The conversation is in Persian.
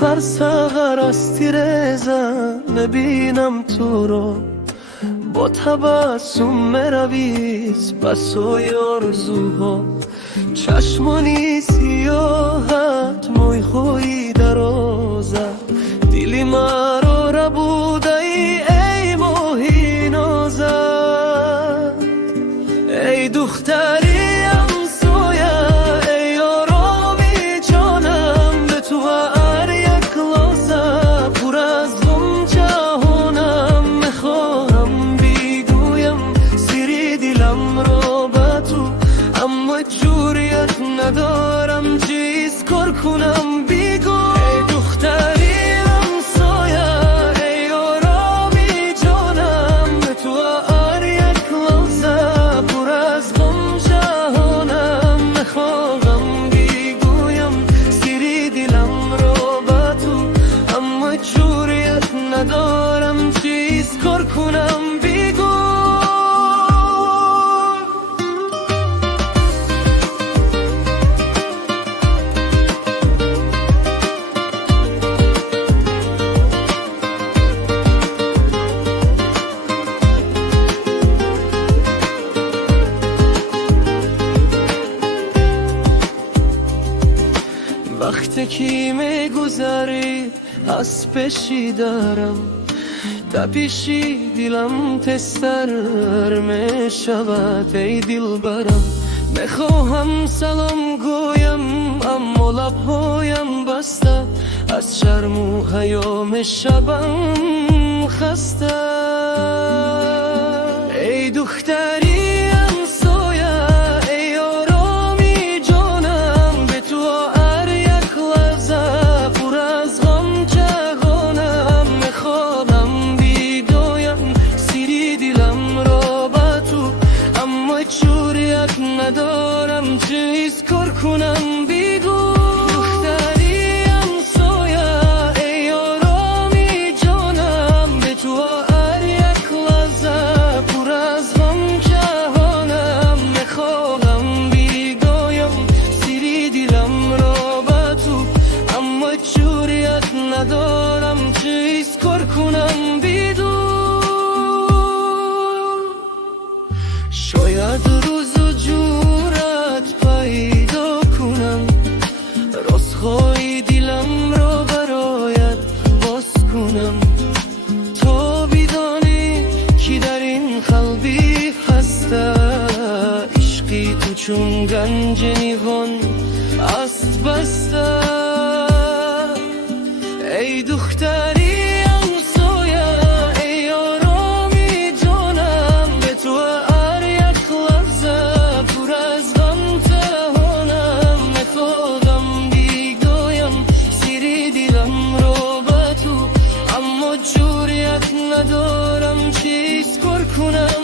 فرسخر از تیر ببینم تو رو، با تبسم مرویز بسای آرزوها. چشمانی سیاحت موی خوی درازه، دیلی مرا ربوده ای ماهی نازه. ای دختری ندارم چیز کار کنم بیگو. ای دختری همسایه، ای آرامی جانم، به تو هر یک لحظه پر از غم جهانم. میخواهم بیگویم سری دلم رو به تو، اما جوریت ندارم چیز کار کنم بیگو. وقتی که میگذری از پیشی دارم، تا پیشی دلم تستر میشود. ای دل برم میخواهم سلام گویم، اما لبهایم بسته، از شرم و حیا میشوم خسته. ای دختری ندارم چیز کار کنم بیگو. دختری همسایه، ای آرامی جانم، به تو هر یک لحظه پر از غم جهانم. میخواهم بیگویم سری دلم را به تو، اما جوریت ندارم چیز کار کنم بیگو. شاید روز جورت پیدا کنم، رازهای دلم را برایت باز کنم، تا بدانی که در این قلبی هسته. عشقی تو چون گنج نیغان است بسته. ای دختری ندارم چیز کار کنم